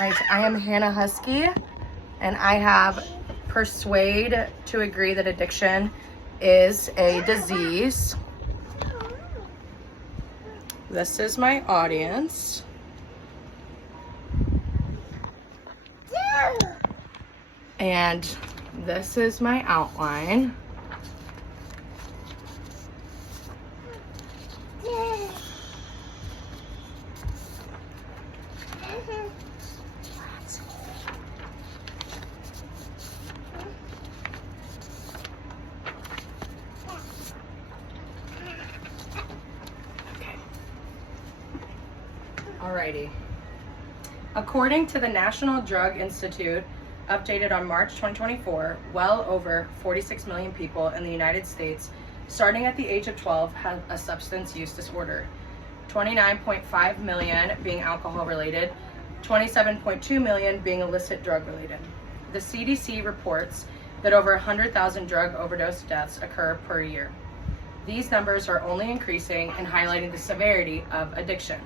Right, I am Hannah Husky, and I have Persuade to Agree That Addiction is a Disease. This is my audience. And this is my outline. Alrighty. According to the National Drug Institute, updated on March 2024, well over 46 million people in the United States, starting at the age of 12, have a substance use disorder. 29.5 million being alcohol related, 27.2 million being illicit drug related. The CDC reports that over 100,000 drug overdose deaths occur per year. These numbers are only increasing and highlighting the severity of addiction.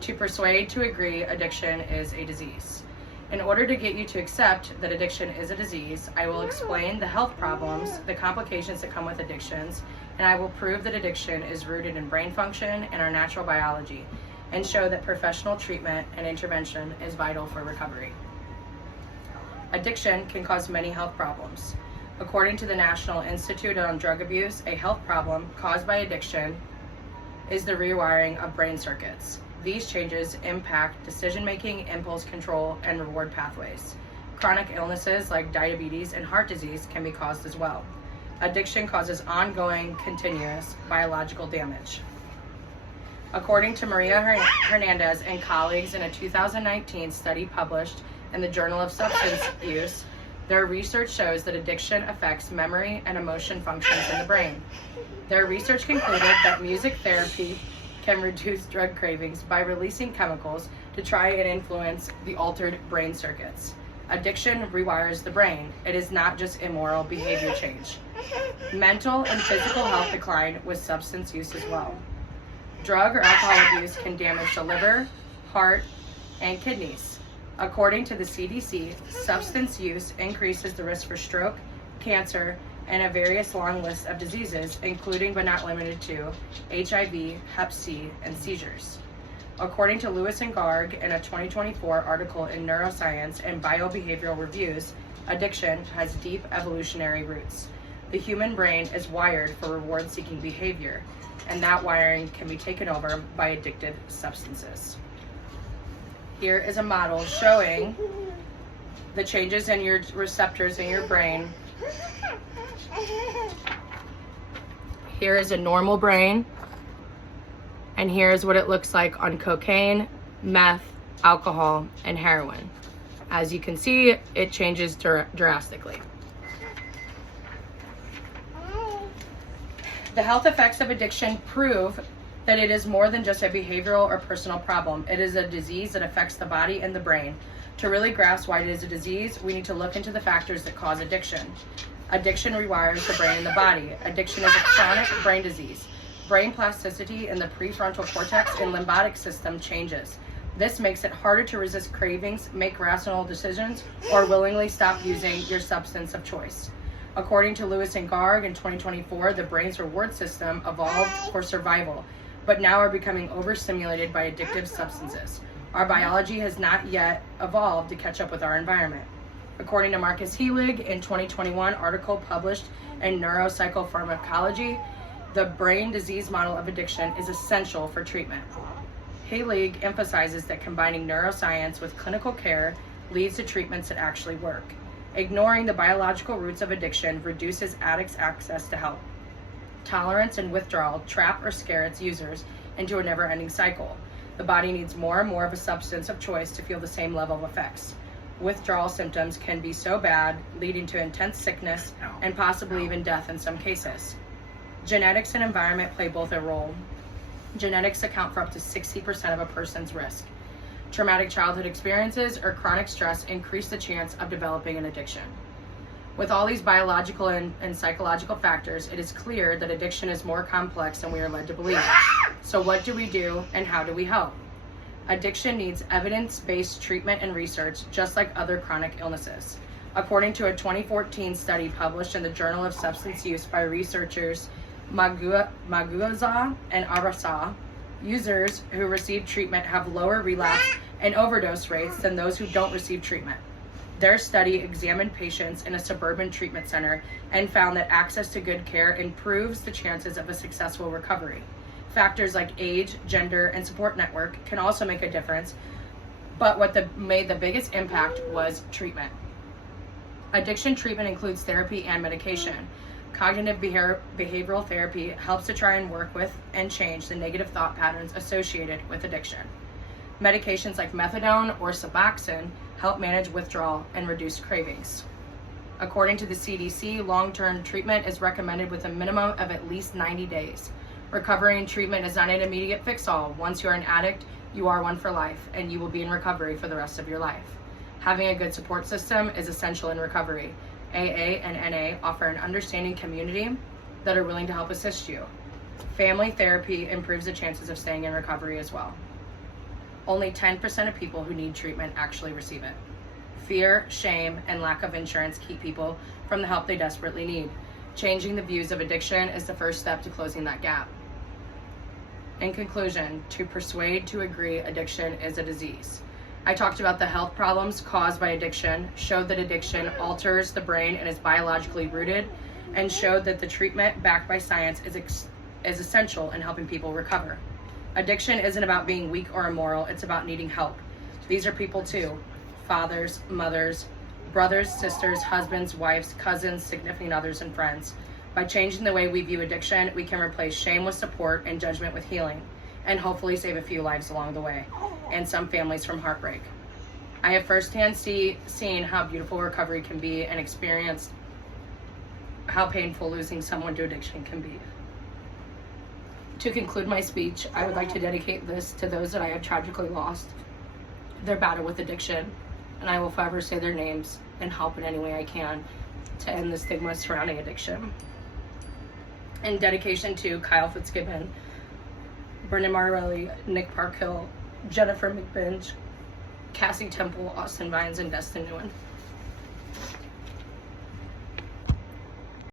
To persuade to agree addiction is a disease. In order to get you to accept that addiction is a disease, I will explain the health problems, the complications that come with addictions, and I will prove that addiction is rooted in brain function and our natural biology, and show that professional treatment and intervention is vital for recovery. Addiction can cause many health problems. According to the National Institute on Drug Abuse, a health problem caused by addiction is the rewiring of brain circuits. These changes impact decision-making, impulse control, and reward pathways. Chronic illnesses like diabetes and heart disease can be caused as well. Addiction causes ongoing, continuous biological damage. According to Maria Hernandez and colleagues in a 2019 study published in the Journal of Substance Use, their research shows that addiction affects memory and emotion functions in the brain. Their research concluded that music therapy can reduce drug cravings by releasing chemicals to try and influence the altered brain circuits. Addiction rewires the brain. It is not just immoral behavior change. Mental and physical health decline with substance use as well. Drug or alcohol abuse can damage the liver, heart, and kidneys. According to the CDC, substance use increases the risk for stroke, cancer, and a various long list of diseases, including but not limited to HIV, Hep C, and seizures. According to Lewis and Garg in a 2024 article in Neuroscience and Biobehavioral Reviews, addiction has deep evolutionary roots. The human brain is wired for reward-seeking behavior, and that wiring can be taken over by addictive substances. Here is a model showing the changes in your receptors in your brain. Here is a normal brain, and here's what it looks like on cocaine, meth, alcohol, and heroin. As you can see, it changes drastically. The health effects of addiction prove that it is more than just a behavioral or personal problem. It is a disease that affects the body and the brain. To really grasp why it is a disease, we need to look into the factors that cause addiction. Addiction rewires the brain and the body. Addiction is a chronic brain disease. Brain plasticity in the prefrontal cortex and limbic system changes. This makes it harder to resist cravings, make rational decisions, or willingly stop using your substance of choice. According to Lewis and Garg in 2024, the brain's reward system evolved for survival, but now are becoming overstimulated by addictive substances. Our biology has not yet evolved to catch up with our environment. According to Marcus Helig in 2021 article published in Neuropsychopharmacology, the brain disease model of addiction is essential for treatment. Helig emphasizes that combining neuroscience with clinical care leads to treatments that actually work. Ignoring the biological roots of addiction reduces addicts' access to help. Tolerance and withdrawal trap or scare its users into a never-ending cycle. The body needs more and more of a substance of choice to feel the same level of effects. Withdrawal symptoms can be so bad, leading to intense sickness and possibly even death in some cases. Genetics and environment play both a role. Genetics account for up to 60% of a person's risk. Traumatic childhood experiences or chronic stress increase the chance of developing an addiction. With all these biological and psychological factors, it is clear that addiction is more complex than we are led to believe. So what do we do and how do we help? Addiction needs evidence-based treatment and research, just like other chronic illnesses. According to a 2014 study published in the Journal of Substance Use by researchers Maguaza and Arasa, users who receive treatment have lower relapse and overdose rates than those who don't receive treatment. Their study examined patients in a suburban treatment center and found that access to good care improves the chances of a successful recovery. Factors like age, gender, and support network can also make a difference, but what made the biggest impact was treatment. Addiction treatment includes therapy and medication. Cognitive behavioral therapy helps to try and work with and change the negative thought patterns associated with addiction. Medications like methadone or Suboxone help manage withdrawal and reduce cravings. According to the CDC, long-term treatment is recommended with a minimum of at least 90 days. Recovery and treatment is not an immediate fix-all. Once you're an addict, you are one for life, and you will be in recovery for the rest of your life. Having a good support system is essential in recovery. AA and NA offer an understanding community that are willing to help assist you. Family therapy improves the chances of staying in recovery as well. Only 10% of people who need treatment actually receive it. Fear, shame, and lack of insurance keep people from the help they desperately need. Changing the views of addiction is the first step to closing that gap. In conclusion, to persuade to agree addiction is a disease. I talked about the health problems caused by addiction, showed that addiction alters the brain and is biologically rooted, and showed that the treatment backed by science is essential in helping people recover. Addiction isn't about being weak or immoral, it's about needing help. These are people too. Fathers, mothers, brothers, sisters, husbands, wives, cousins, significant others, and friends. By changing the way we view addiction, we can replace shame with support and judgment with healing, and hopefully save a few lives along the way, and some families from heartbreak. I have firsthand seen how beautiful recovery can be and experienced how painful losing someone to addiction can be. To conclude my speech, I would like to dedicate this to those that I have tragically lost their battle with addiction, and I will forever say their names and help in any way I can to end the stigma surrounding addiction. In dedication to Kyle Fitzgibbon, Brendan Marrelli, Nick Parkhill, Jennifer McBinge, Cassie Temple, Austin Vines, and Destin Nguyen.